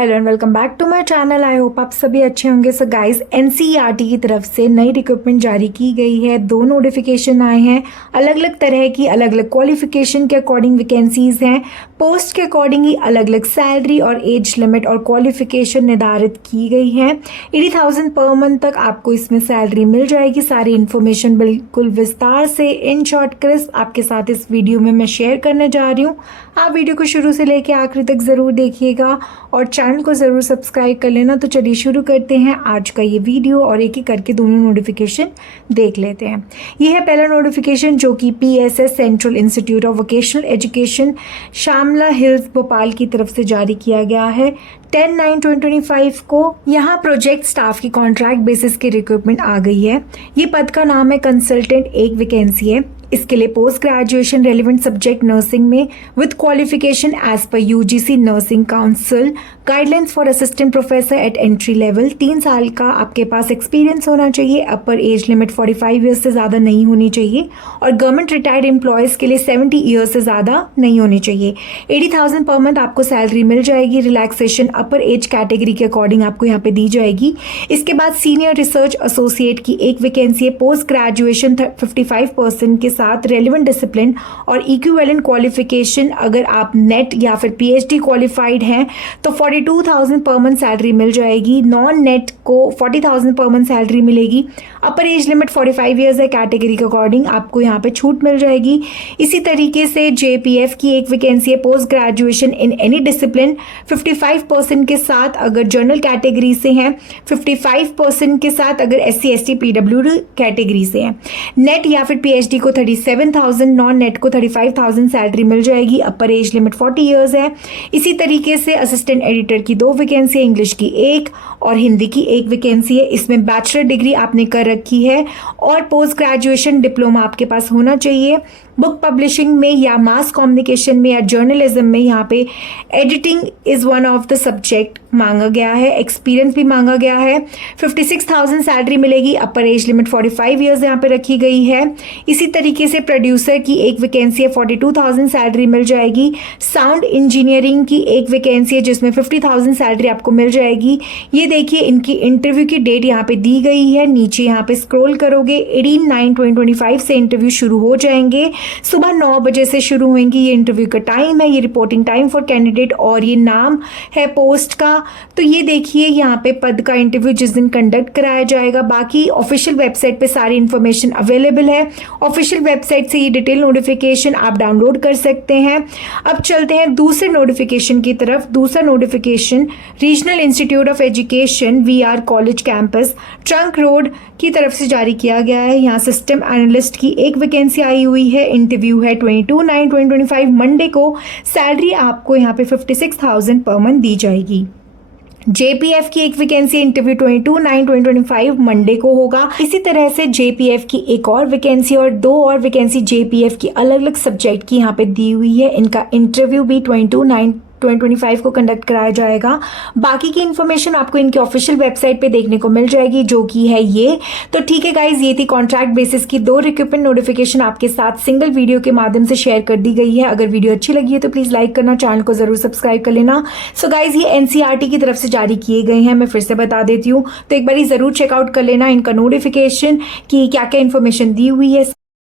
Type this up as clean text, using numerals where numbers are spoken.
Hello and welcome back to my channel. I hope आप सभी अच्छे होंगे। सो गाइस, एनसीईआरटी की तरफ से नई रिक्रूटमेंट जारी की गई है। 2 नोटिफिकेशन आए हैं, अलग अलग तरह की, अलग अलग क्वालिफिकेशन के अकॉर्डिंग वैकेंसीज हैं। पोस्ट के अकॉर्डिंग ही अलग अलग सैलरी और एज लिमिट और क्वालिफिकेशन निर्धारित की गई है। 80,000 पर मंथ तक आपको इसमें सैलरी मिल जाएगी। सारी इन्फॉर्मेशन बिल्कुल विस्तार से इन शॉर्ट क्रिस्प आपके साथ इस वीडियो में मैं शेयर करने जा रही हूँ। आप वीडियो को शुरू से लेकर आखिरी तक ज़रूर देखिएगा और चैनल को ज़रूर सब्सक्राइब कर लेना। तो चलिए शुरू करते हैं आज का ये वीडियो और एक एक करके दोनों नोटिफिकेशन देख लेते हैं। ये है पहला नोटिफिकेशन जो कि PSS central institute of vocational education Shamla hills Bhopal की तरफ से जारी किया गया है 10/9/2025 को। यहाँ प्रोजेक्ट स्टाफ की कॉन्ट्रैक्ट बेसिस की रिक्रूटमेंट आ गई है। ये पद का नाम है कंसल्टेंट, एक वैकेंसी है। इसके लिए post graduation relevant subject nursing में with qualification as per UGC nursing council guidelines for assistant professor at entry level. 3 साल का आपके पास एक्सपीरियंस होना चाहिए। अपर एज लिमिट 45 ईयर्स से ज़्यादा नहीं होनी चाहिए और गवर्नमेंट रिटायर्ड एम्प्लॉयज़ के लिए 70 ईयर्स से ज़्यादा नहीं होनी चाहिए। 80,000 पर मंथ आपको सैलरी मिल जाएगी। रिलैक्सेशन अपर एज कैटेगरी के अकॉर्डिंग आपको यहाँ पे दी जाएगी। इसके बाद सीनियर रिसर्च एसोसिएट की एक वैकेंसी है। पोस्ट ग्रेजुएशन 55% के साथ रेलिवेंट डिसिप्लिन और इक्विवेलेंट क्वालिफिकेशन, अगर आप नेट या फिर PhD क्वालिफाइड हैं तो 42,000 पर मंथ सैलरी मिल जाएगी। नॉन नेट को 40,000 पर मंथ सैलरी मिलेगी। अपर एज लिमिट 45 ईयर्स है। कैटेगरी के अकॉर्डिंग आपको यहाँ पे छूट मिल जाएगी। इसी तरीके से JPF की एक वैकेंसी है। Post graduation in any discipline 55% के साथ अगर जनरल कैटेगरी से हैं, 55% के साथ अगर SC ST PWD कैटेगरी से हैं। नेट या फिर PhD को 37,000, नॉन नेट को 35,000 सैलरी मिल जाएगी। अपर एज लिमिट 40 ईयर्स है। इसी तरीके से असिस्टेंट एडिटर की 2 वैकेंसी है, इंग्लिश की 1 और हिंदी की 1 वैकेंसी है। इसमें बैचलर डिग्री आपने कर रखी है और पोस्ट ग्रेजुएशन डिप्लोमा आपके पास होना चाहिए। बुक पब्लिशिंग में या मास कम्युनिकेशन में या जर्नलिज्म में यहाँ पे editing is one of the subject मांगा गया है। एक्सपीरियंस भी मांगा गया है। 56,000 सैलरी मिलेगी। अपर एज लिमिट 45 ईयर्स यहाँ पे रखी गई है। इसी तरीके से प्रोड्यूसर की एक वैकेंसी है, 42,000 सैलरी मिल जाएगी। साउंड इंजीनियरिंग की एक वैकेंसी है जिसमें 50,000 सैलरी आपको मिल जाएगी। ये देखिए इनकी इंटरव्यू की डेट यहाँ पे दी गई है। नीचे यहाँ पे स्क्रॉल करोगे 18/9/2025 से इंटरव्यू शुरू हो जाएंगे। सुबह 9 बजे से शुरू होंगी। ये इंटरव्यू का टाइम है, ये रिपोर्टिंग टाइम फॉर कैंडिडेट और ये नाम है पोस्ट का। तो ये देखिए यहाँ पे पद का इंटरव्यू जिस दिन कंडक्ट कराया जाएगा। बाकी ऑफिशियल वेबसाइट पे सारी इंफॉर्मेशन अवेलेबल है। ऑफिशियल वेबसाइट से ये डिटेल नोटिफिकेशन आप डाउनलोड कर सकते हैं। अब चलते हैं दूसरे नोटिफिकेशन की तरफ। दूसरा notification regional institute of education VR college campus trunk road की तरफ से जारी किया गया है। यहाँ सिस्टम एनालिस्ट की एक वैकेंसी आई हुई है। इंटरव्यू है 22/9/2025 मंडे को। सैलरी आपको यहाँ पे 56,000 पर मंथ दी जाएगी। JPF की एक वैकेंसी, इंटरव्यू 22/9/2025 मंडे को होगा। इसी तरह से JPF की एक और वैकेंसी और 2 और वैकेंसी JPF की अलग अलग सब्जेक्ट की यहाँ पे दी हुई है। इनका इंटरव्यू भी 22/9/2025 को कंडक्ट कराया जाएगा। बाकी की इन्फॉर्मेशन आपको इनके ऑफिशियल वेबसाइट पे देखने को मिल जाएगी जो कि है ये। तो ठीक है गाइज, ये थी कॉन्ट्रैक्ट बेसिस की 2 रिक्रूटमेंट नोटिफिकेशन आपके साथ सिंगल वीडियो के माध्यम से शेयर कर दी गई है। अगर वीडियो अच्छी लगी है तो प्लीज लाइक करना, चैनल को जरूर सब्सक्राइब कर लेना। सो गाइज, ये NCERT की तरफ से जारी किए गए हैं। मैं फिर से बता देती हूँ, तो एक बार जरूर चेकआउट कर लेना इनका नोटिफिकेशन की क्या क्या इन्फॉर्मेशन दी हुई है।